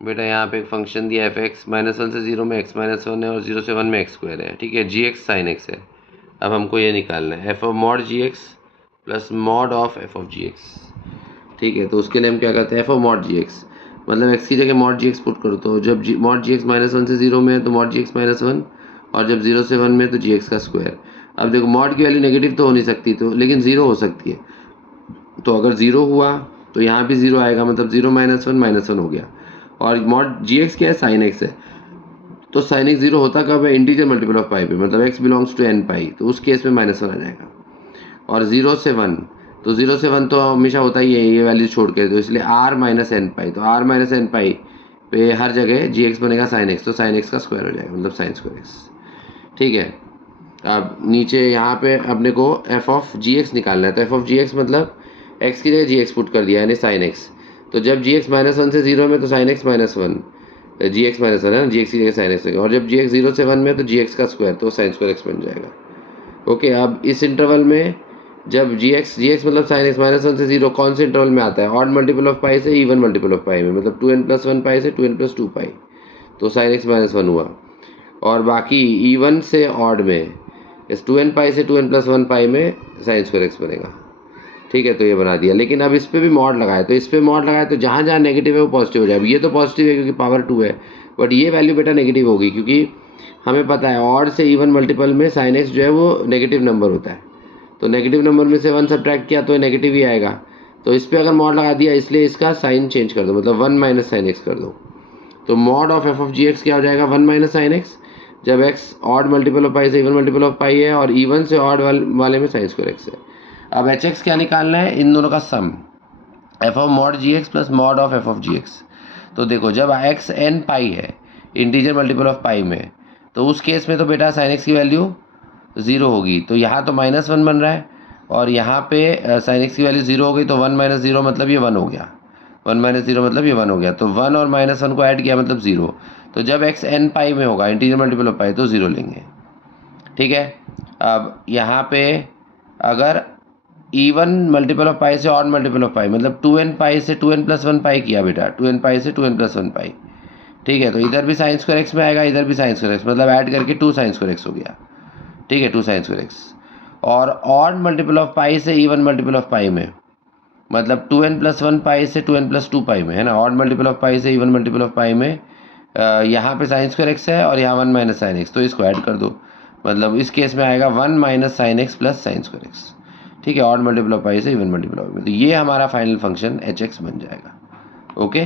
बेटा यहाँ पे एक फंक्शन दिया एफ एक्स -1 से 0 में x -1 है और 0 से 1 में x स्क्वायर है, ठीक है। जी एक्स साइन एक्स है। अब हमको ये निकालना है F of mod G X plus mod of F of G X, ठीक है। तो उसके लिए हम क्या करते हैं, F of mod G X मतलब x की जगह मॉड जी एक्स पुट करो, तो जब मॉड जी एक्स -1 से 0 में है तो मॉड जी एक्स -1, और जब 0 से 1 में तो जी एक्स का स्क्वायर। अब देखो मॉड की वैल्यू नेगेटिव तो हो नहीं सकती, तो लेकिन 0 हो सकती है, तो अगर 0 हुआ तो यहाँ भी 0 आएगा, मतलब 0 -1 -1 हो गया। और मॉड जी एक्स क्या है, साइन एक्स है, तो साइन एक्स 0 होता कब है, इंटीजर मल्टीपल ऑफ पाई पे, मतलब x बिलोंग्स टू n पाई, तो उस केस में -1 आ जाएगा। और 0 से 1, तो 0 से 1 तो हमेशा होता ही है ये वैल्यू छोड़ के, तो इसलिए r -n पाई, तो r -n पाई पे हर जगह जी एक्स बनेगा साइन एक्स, तो साइन एक्स का स्क्वायर हो जाएगा, मतलब साइन स्क्वायर एक्स, ठीक है। अब नीचे यहाँ पे अपने को एफ ऑफ जी एक्स निकालना है, तो एफ ऑफ जी एक्स मतलब x की जगह जी एक्स पुट कर दिया यानी साइन एक्स, तो जब जी एक्स -1 से 0 में तो साइन एक्स -1, जी एक्स -1 है ना, जी एक्स की जगह साइन एक्स, और जब जी एक्स 0 से 1 में तो जी एक्स का स्क्वायर, तो साइन स्क्वायर एक्स बन जाएगा। ओके, अब इस इंटरवल में जब जी एक्स मतलब साइन एक्स -1 से 0 कौन से इंटरवल में आता है, ऑड मल्टीपल ऑफ पाई से इवन मल्टीपल ऑफ पाई में, मतलब 2n+1 पाई से 2n+2 पाई, तो साइन एक्स -1 हुआ। और बाकी इवन से ऑड में इस 2n पाई से 2n+1 पाई में साइन स्क्वायर एक्स बनेगा, ठीक है। तो ये बना दिया, लेकिन अब इस पर भी मॉड लगाए, तो इस पर मॉड लगाए तो जहाँ जहाँ नेगेटिव है वो पॉजिटिव हो जाए। अब ये तो पॉजिटिव है क्योंकि पावर 2 है, बट ये वैल्यू बेटा नेगेटिव होगी, क्योंकि हमें पता है ऑड से इवन मल्टीपल में साइन एक्स जो है वो नेगेटिव नंबर होता है, तो नेगेटिव नंबर में से 1 सब्ट्रैक्ट किया तो नेगेटिव ही आएगा। तो इस पर अगर मॉड लगा दिया, इसलिए इसका साइन चेंज कर दो, मतलब 1 - साइन एक्स कर दो, तो mod of F of G X क्या हो जाएगा, 1 - साइन एक्स, जब X odd multiple of pi से इवन मल्टीपल ऑफ पाई है, और इवन से ऑड वाले में साइन स्क्वायर एक्स है। अब एच एक्स क्या निकालना है, इन दोनों का sum, F of mod G X plus mod of F of G X. तो देखो जब एक्स n पाई है इंटीजर मल्टीपल ऑफ पाई में, तो उस केस में तो बेटा साइन एक्स की वैल्यू 0 होगी, तो यहाँ तो -1 बन रहा है, और यहाँ पे साइन एक्स की वैल्यू 0 हो गई, तो 1 - 0 मतलब ये 1 हो गया, 1 - 0 मतलब ये 1 हो गया, तो 1 और -1 को ऐड किया मतलब 0। तो जब एक्स n पाई में होगा इंटीजर मल्टीपल ऑफ पाई तो 0 लेंगे, ठीक है। अब यहाँ पे अगर इवन मल्टीपल ऑफ पाई से ऑड मल्टीपल ऑफ पाई, मतलब 2n पाई से 2n+1 पाई किया बेटा, 2n पाई से 2n+1 पाई, ठीक है। तो इधर भी साइन स्क्वायर एक्स में आएगा, इधर भी साइन स्क्वायर एक्स, मतलब ऐड करके 2 साइन स्क्वायर एक्स हो गया, ठीक है, 2 साइन स्क्वायर एक्स। और ऑड मल्टीपल ऑफ पाई से इवन मल्टीपल ऑफ पाई में, मतलब 2n+1 पाई से 2n+2 पाई में, है ना, ऑड मल्टीपल ऑफ पाई से इवन मल्टीपल ऑफ पाई में यहाँ पे साइन स्क्वायर एक्स है और यहाँ 1 - साइन एक्स, तो इसको ऐड कर दो, मतलब इस केस में आएगा 1 - sine x plus sine square x, ठीक है, ऑड मल्टीपल ऑफ पाई से इवन मल्टीपल ऑफ पाई, तो ये हमारा फाइनल फंक्शन एच एक्स बन जाएगा। ओके।